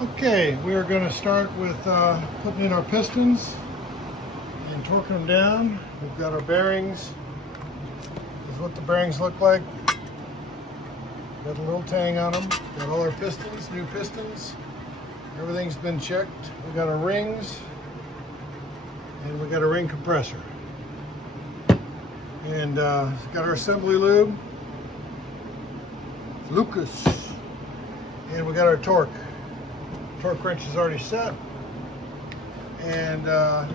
Okay, we are going to start with putting in our pistons and torquing them down. We've got our bearings. This is what the bearings look like. Got a little tang on them. Got all our pistons, new pistons. Everything's been checked. We got our rings, and we got a ring compressor. And got our assembly lube, Lucas, and we got our torque. Torque wrench is already set, and we're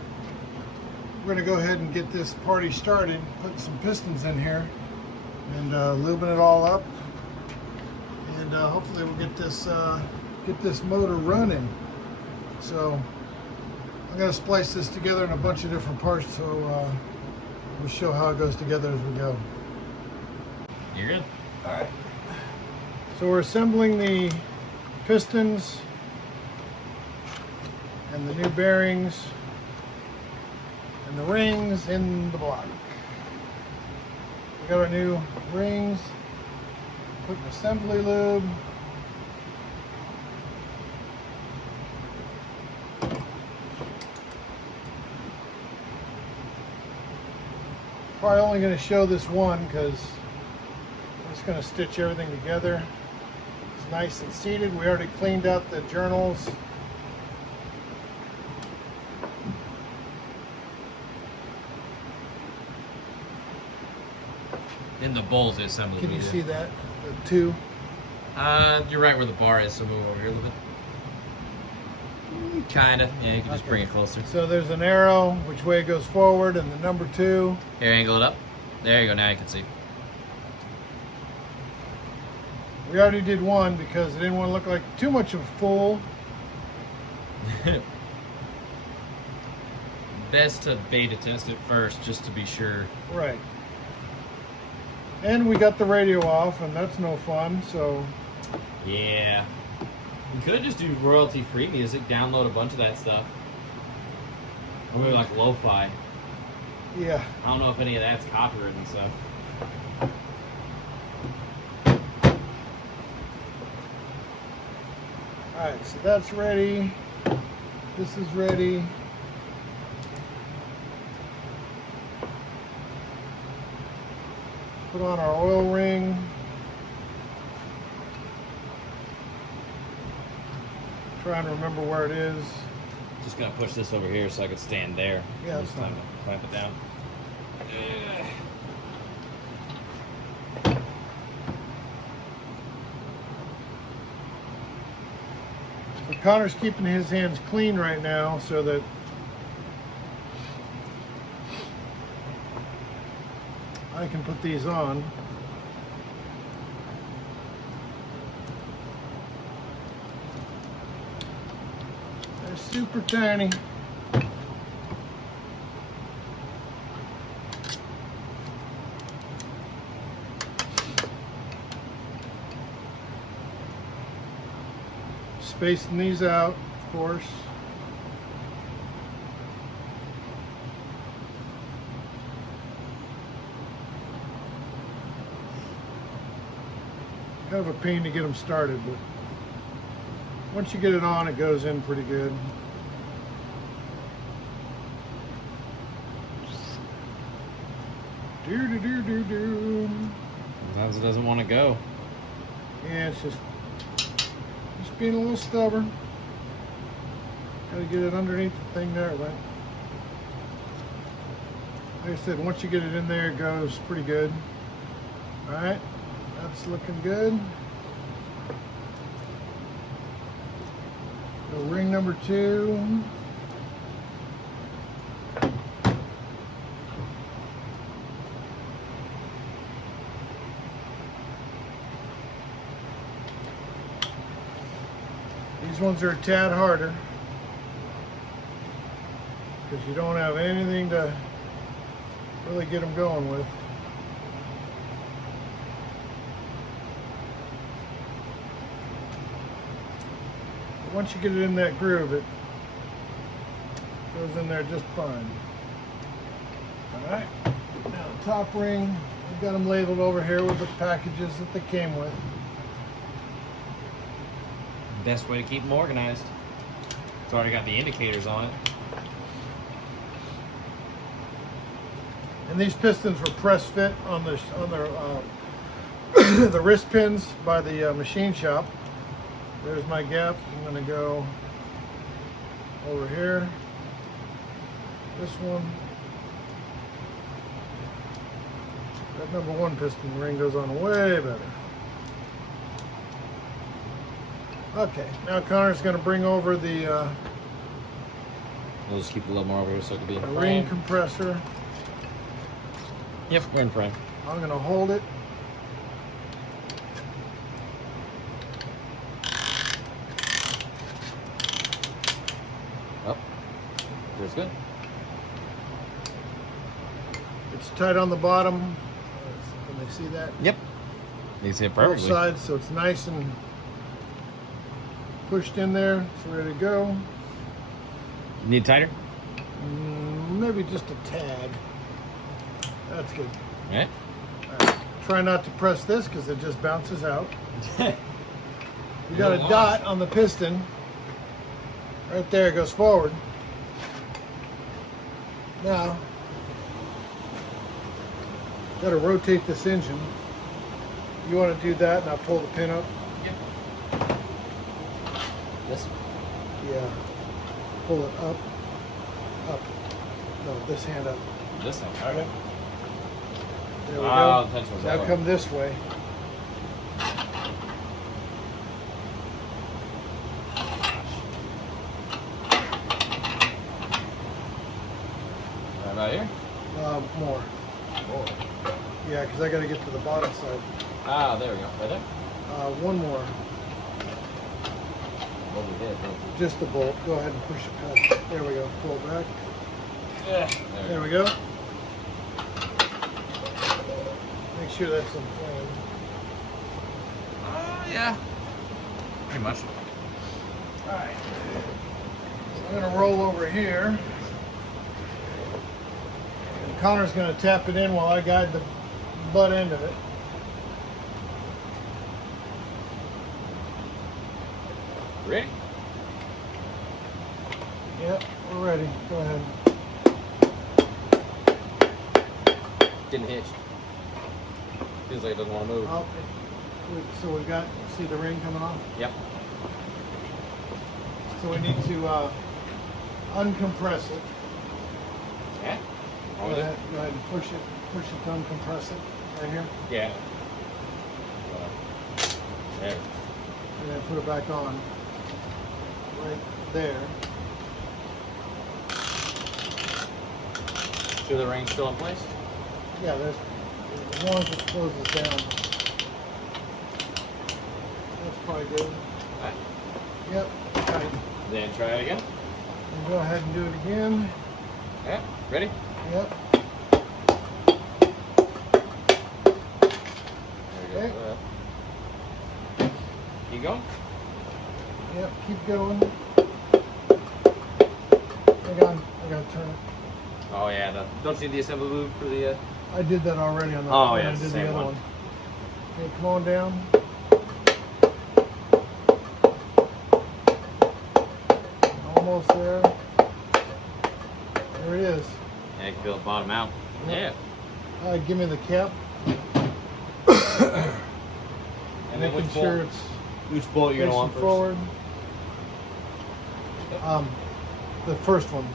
going to go ahead and get this party started. Put some pistons in here and lubing it all up, and hopefully we'll get this motor running. So I'm going to splice this together in a bunch of different parts, so we'll show how it goes together as we go. You're good. All right. So we're assembling the pistons and the new bearings and the rings in the block. We got our new rings, putting assembly lube, probably only going to show this one because I'm just going to stitch everything together. It's nice and seated. We already cleaned out the journals. In the bowls is assembly. Can you see that? The two? You're right where the bar is, so move over here a little bit. Kinda. Yeah, you can just bring it closer. So there's an arrow, which way it goes forward, and the number 2. Here, angle it up. There you go, now you can see. We already did one because I didn't want to look like too much of a fool. Best to beta test it first, just to be sure. Right. And we got the radio off, and that's no fun, so... Yeah. You could just do royalty-free music, download a bunch of that stuff. Or maybe like lo-fi. Yeah. I don't know if any of that's copyrighted and stuff. Alright, so that's ready. This is ready. Put on our oil ring. Trying to remember where it is. Just gonna push this over here so I can stand there. Yeah, that's This time fine. to clamp it down. So Connor's keeping his hands clean right now so that I can put these on. They're super tiny. Spacing these out, of course. Kind of a pain to get them started, but once you get it on, it goes in pretty good. Do. Sometimes it doesn't want to go. Yeah, it's just being a little stubborn. Gotta get it underneath the thing there, but like I said, once you get it in there, it goes pretty good. All right, that's looking good. So ring number 2. These ones are a tad harder because you don't have anything to really get them going with. But once you get it in that groove, it goes in there just fine. Alright, now the top ring, I've got them labeled over here with the packages that they came with. Best way to keep them organized. It's already got the indicators on it. And these pistons were press fit on their the wrist pins by the machine shop. There's my gap. I'm going to go over here. This one. That number 1 piston ring goes on way better. Okay, now Connor's going to bring over the We'll just keep it a little more over here so it can be in frame. ring compressor. Yep, we're in frame. I'm going to hold it. Up. Feels good. It's tight on the bottom. Can they see that? Yep. You can see it Both perfectly. sides, so it's nice and pushed in there. It's ready to go. Need tighter? Maybe just a tad. That's good. All right. All right. Try not to press this because it just bounces out. You got a Little dot lost. on the piston. Right there, it goes forward. Now, got to rotate this engine. You want to do that, and I'll pull the pin up. Yep. This? Yeah. Pull it up. Up. No, this hand up. This thing. All right. There we Oh, go. the tension's Now lower. come this way. Right about here? More. Oh. Yeah, because I got to get to the bottom side. Ah, there we go. Right there? One more. What we did. Just the bolt. Go ahead and push it past. There we go. Pull it back. Yeah. There we go. Make sure that's in frame. Yeah. Pretty much. All right. So I'm going to roll over here. And Connor's going to tap it in while I guide the butt end of it. Ready? Yep, we're ready. Go ahead. Getting hitched. Feels like it doesn't want to move. Oh, so we've got, see the ring coming off? Yep. So we need to uncompress it. Yeah. Go ahead and push it to uncompress it right here. Yeah. There. And then put it back on right there. Sure the ring's still in place? Yeah, there's, as long as it closes down. That's probably good. Alright. Yep, tight. Then try it again. And go ahead and do it again. Yeah. Ready? Yep. There we go. Keep going. Yep, keep going. Hang on, I gotta turn it. Oh yeah. Don't see the assembly move for the. I did that already on the Oh, when yeah, I it's did the same other one. Okay, come on down. Almost there. There it is. Yeah, you can feel it bottom out. Yeah. Give me the cap. And then Making which sure bolt? it's Which bolt you're gonna want facing first? forward. The first one,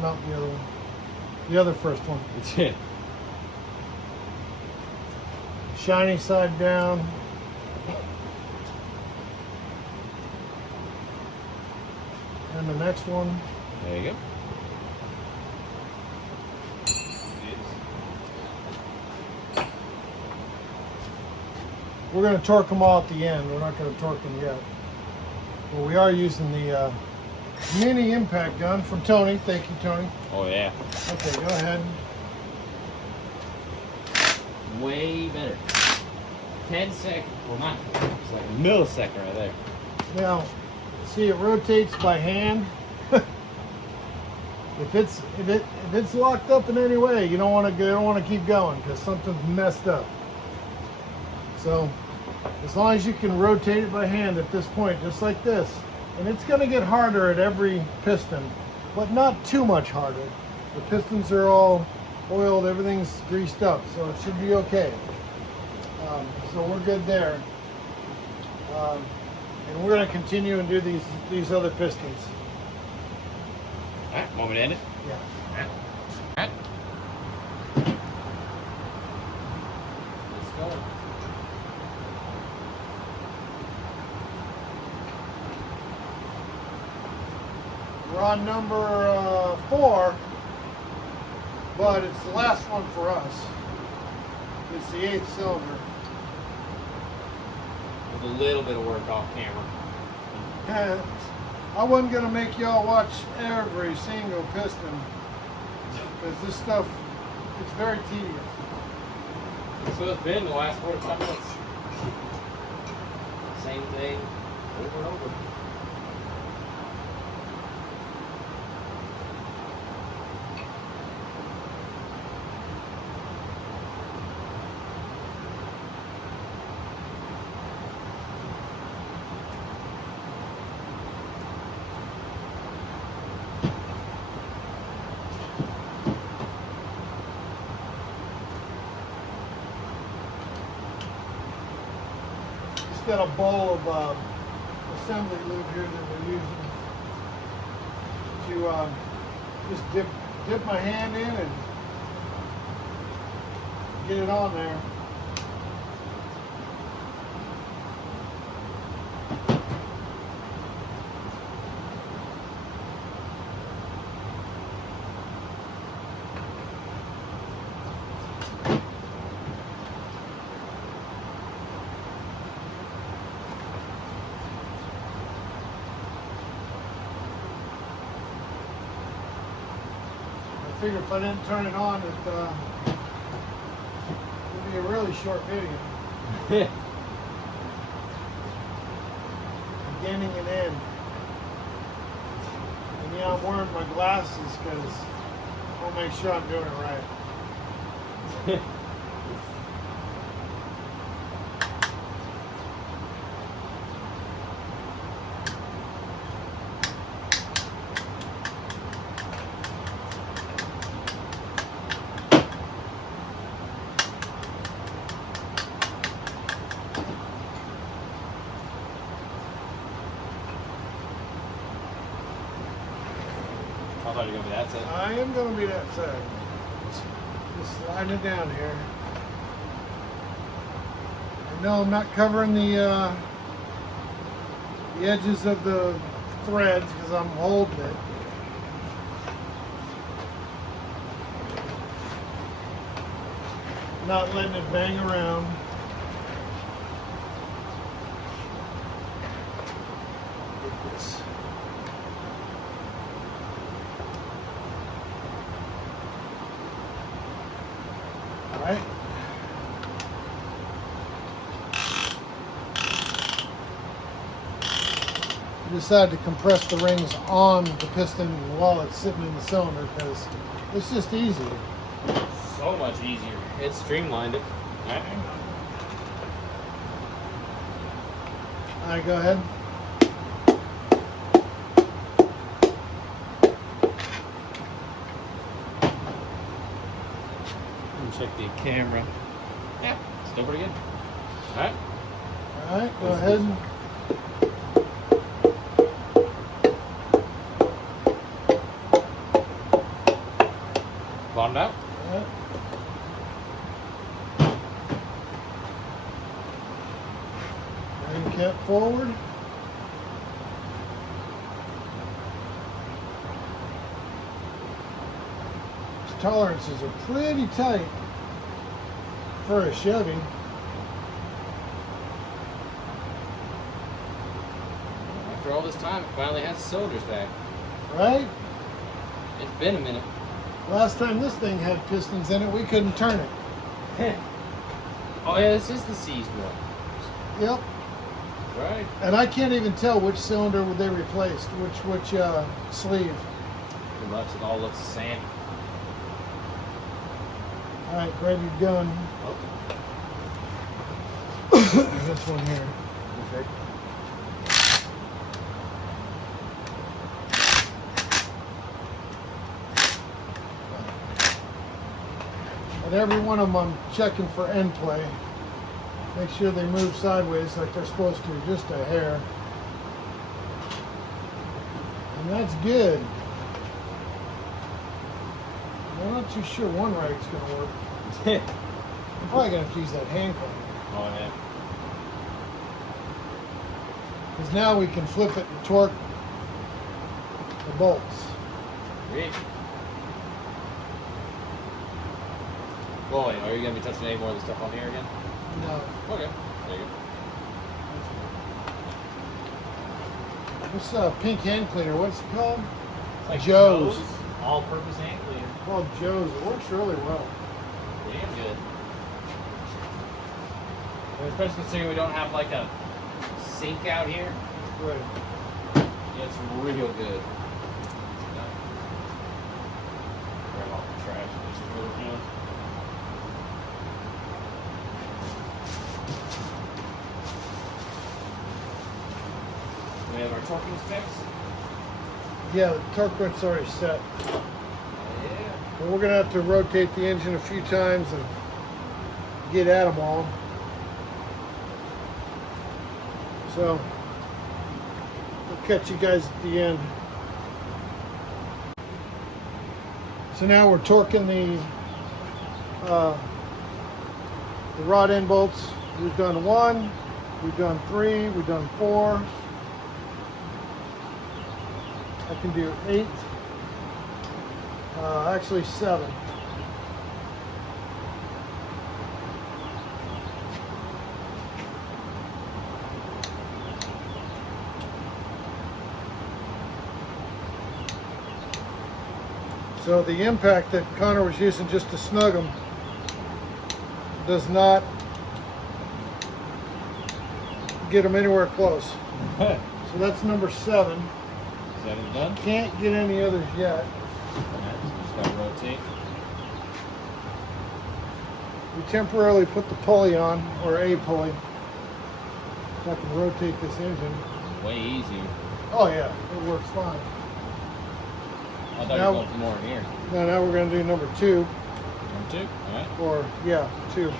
not the other one. The other first one. Shiny side down. And the next one. There you go. We're going to torque them all at the end. We're not going to torque them yet. But we are using the mini impact gun from Tony. Thank you, Tony. Oh yeah. Okay, go ahead. Way better. 10 seconds. Well, not. It's like a millisecond right there. Now, see, it rotates by hand. If it's locked up in any way, you don't want to keep going because something's messed up. So As long as you can rotate it by hand at this point, just like this. And it's going to get harder at every piston, but not too much harder. The pistons are all oiled, everything's greased up, so it should be okay. So we're good there. And we're going to continue and do these other pistons. All right, want me to end it? Yeah. All right. All right. Let's go. We're on number 4, but it's the last one for us. It's the 8th cylinder. With a little bit of work off camera. I wasn't going to make y'all watch every single piston because this stuff, it's very tedious. So it's been the last 45 minutes. Same thing over and over. Got a bowl of assembly lube here that we're using to just dip my hand in and get it on there. I figured if I didn't turn it on, it would be a really short video. Beginning and end. And yeah, I'm wearing my glasses because I want to make sure I'm doing it right. I thought you were going to be that side. I am going to be that side. Just sliding it down here. I know I'm not covering the edges of the threads because I'm holding it. Not letting it bang around. Get this. All right. I decided to compress the rings on the piston while it's sitting in the cylinder because it's just easier. So much easier. It streamlined it. All right. All right, go ahead. Check the camera. Yeah, still pretty good. All right. All right, go ahead. Bottomed out. All right. Ring cap forward. These tolerances are pretty tight for a Chevy. After all this time, it finally has the cylinders back. Right? It's been a minute. Last time this thing had pistons in it, we couldn't turn it. Oh yeah, this is the seized one. Yep. Right. And I can't even tell which cylinder they replaced, which sleeve. Pretty much it all looks the same. All right, Greg, you're done. Oh. And this one here. Okay. And every one of them I'm checking for end play. Make sure they move sideways like they're supposed to, just a hair. And that's good. I'm not too sure one rig's going to work. I'm probably going to have to use that hand crank. Oh, yeah. Because now we can flip it and torque the bolts. Sweet. Well, wait, are you going to be touching any more of the stuff on here again? No. Okay. There you go. This pink hand cleaner, what's it called? It's like Joe's. all-purpose hand cleaner. Called Joe's. It works really well. Damn good. And especially considering we don't have like a sink out here. Right. Yeah, it's real good. Grab off the trash and just throw it in. We have our torquing specs. Yeah, the torque wrench's already set. Yeah. But we're going to have to rotate the engine a few times and get at them all. So, we'll catch you guys at the end. So now we're torquing the rod end bolts. We've done 1, we've done 3, we've done 4. I can do 8, actually 7. So the impact that Connor was using just to snug them does not get them anywhere close. So that's number 7. 7 done. Can't get any others yet. Alright, so just gotta rotate. We temporarily put the pulley on, or a pulley, so I can rotate this engine. Way easier. Oh yeah, it works fine. I thought Now- you were going for more in here. Now we're going to do number 2, Number 2. Alright. or yeah, 2.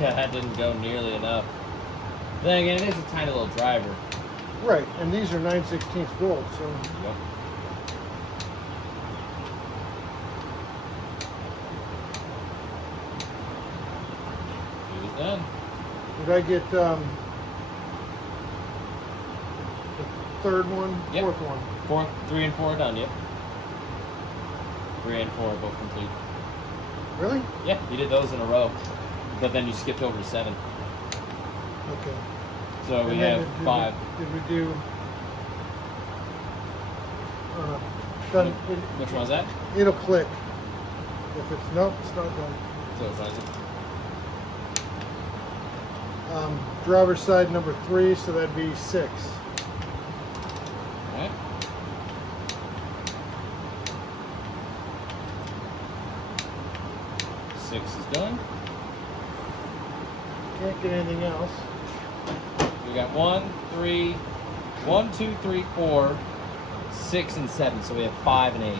Yeah, that didn't go nearly enough. Then again, it is a tiny little driver. Right, and these are 9/16 bolts, so Yep. It was done. did I get the 3rd one, Yep. 4th one? 4, 3 and 4 are done, yep. 3 and 4 are both complete. Really? Yeah, you did those in a row. But then you skipped over to 7. Okay. So we And then have 5. Did we do? Done. Which one's that? It'll click. If it's nope, it's not done. So it's nice. Driver's side number 3, so that'd be 6. Alright. Six is done. Can't get anything else. We got 1, 3, 1, 2, 3, 4, 6, and 7. So we have 5 and 8.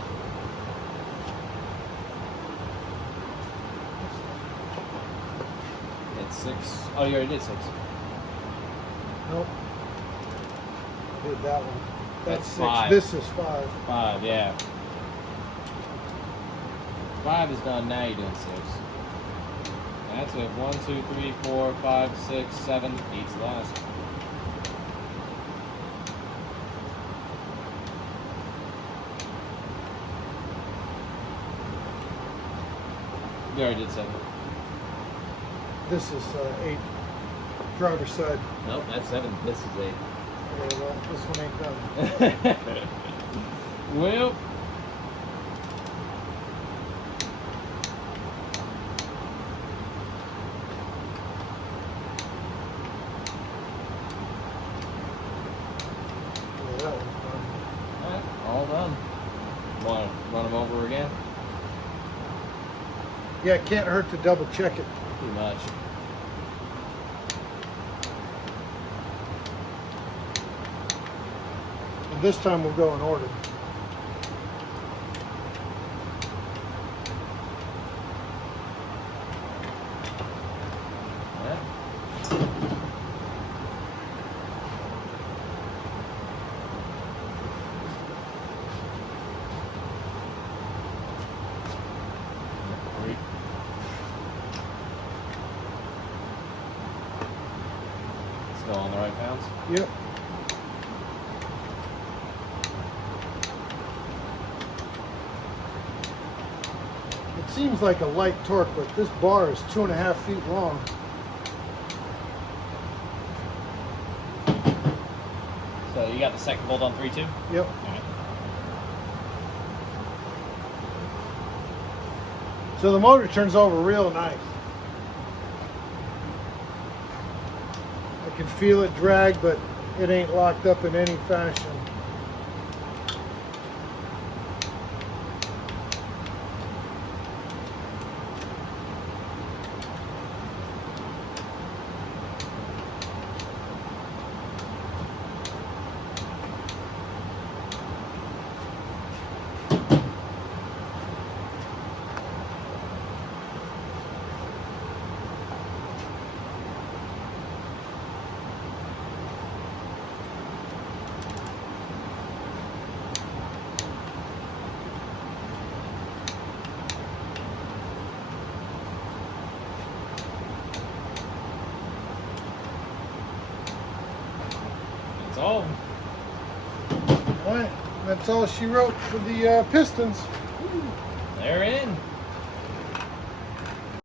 It's 6. Oh, you already did 6. Nope. I did that one. That's 6. 5. This is 5. 5, yeah. 5 is done. Now you're doing 6. That's it. 1, 2, 3, 4, 5, 6, 7, 8's last. You already did 7. This is 8. Driver's side. Nope, that's 7. This is 8. Okay, well, this one ain't done. Well, Yeah, that one's done. all done. Yeah, it can't hurt to double check it. Pretty much. And this time we'll go in order. Yeah. Still on the right pounds? Yep. It seems like a light torque, but this bar is 2.5 feet long. So you got the second bolt on 3-2? Yep. Alright. So the motor turns over real nice. I can feel it drag, but it ain't locked up in any fashion. That's all. All right, that's all she wrote for the Pistons. They're in.